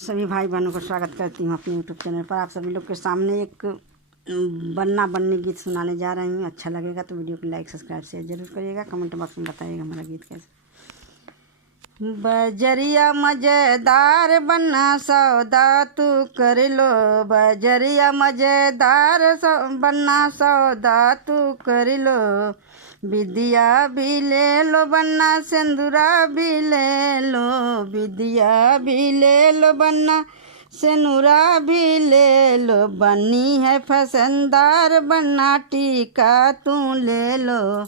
सभी भाई बहनों को स्वागत करती हूँ अपने यूट्यूब चैनल पर। आप सभी लोग के सामने एक बनना बनने गीत सुनाने जा रही हूँ। अच्छा लगेगा तो वीडियो को लाइक सब्सक्राइब शेयर जरूर करिएगा। कमेंट बॉक्स में बताइएगा हमारा गीत कैसे। बजरिया मजेदार बनना सौदा तू कर लो, बजरिया मजेदार बनना सौदा तू कर लो। विद्या भी ले लो बनना सिंदूरा भी ले लो, विद्या भी ले लो बनना सिंदूरा भी ले लो। बनी है फैशनदार बनना टीका तू ले लो,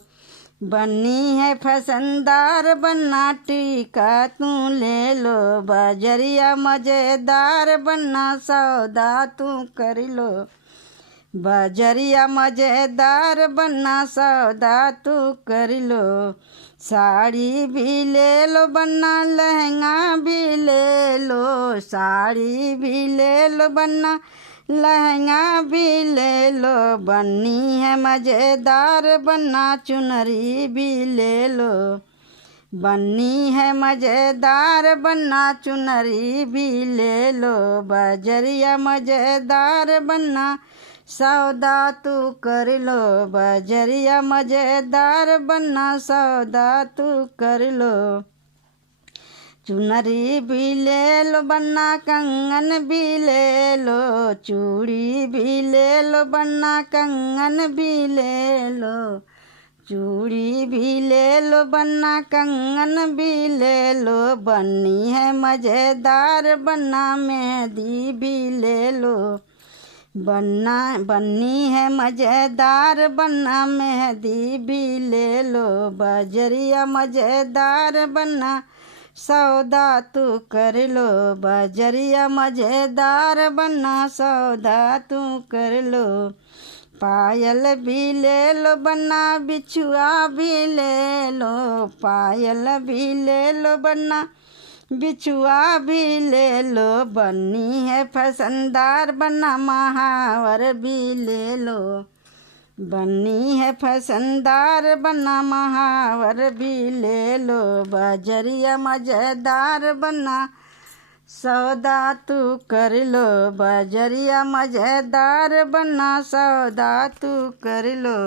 बनी है फैशनदार बनना टीका तू ले लो। बजरिया मजेदार बनना सौदा तू कर लो, बजरिया मजेदार बनना सौदा तू कर लो। साड़ी भी ले लो बनना लहंगा भी ले लो, साड़ी भी ले लो बनना लहंगा भी ले लो। बनी है मजेदार बनना चुनरी भी ले लो, बनी है मजेदार बनना चुनरी भी ले लो। बजरिया मजेदार बनना सौदा तू कर लो, बजरिया मजेदार बनना सौदा तू कर लो। चुनरी भी ले लो बनना कंगन भी ले लो, चूड़ी भी ले लो बनना कंगन भी ले लो, चूड़ी भी ले बन्ना बनना कंगन भी ले लो। बनी है मजेदार बनना मेहंदी भी ले लो, बनी है मजेदार बनना मेहंदी भी ले लो। बजरिया मजेदार बनना सौदा तू कर लो, बजरिया मजेदार बनना सौदा तू कर लो। पायल भी ले लो बनना बिछुआ भी ले लो, पायल भी ले लो बनना बिछुआ भी ले लो। बनी है फैशनदार बनना महावर भी ले लो, बनी है फैशनदार बनना महावर भी ले लो। बजरिया मजेदार बनना सौदा तू कर लो, बजरिया मजेदार बनना सौदा तू कर लो।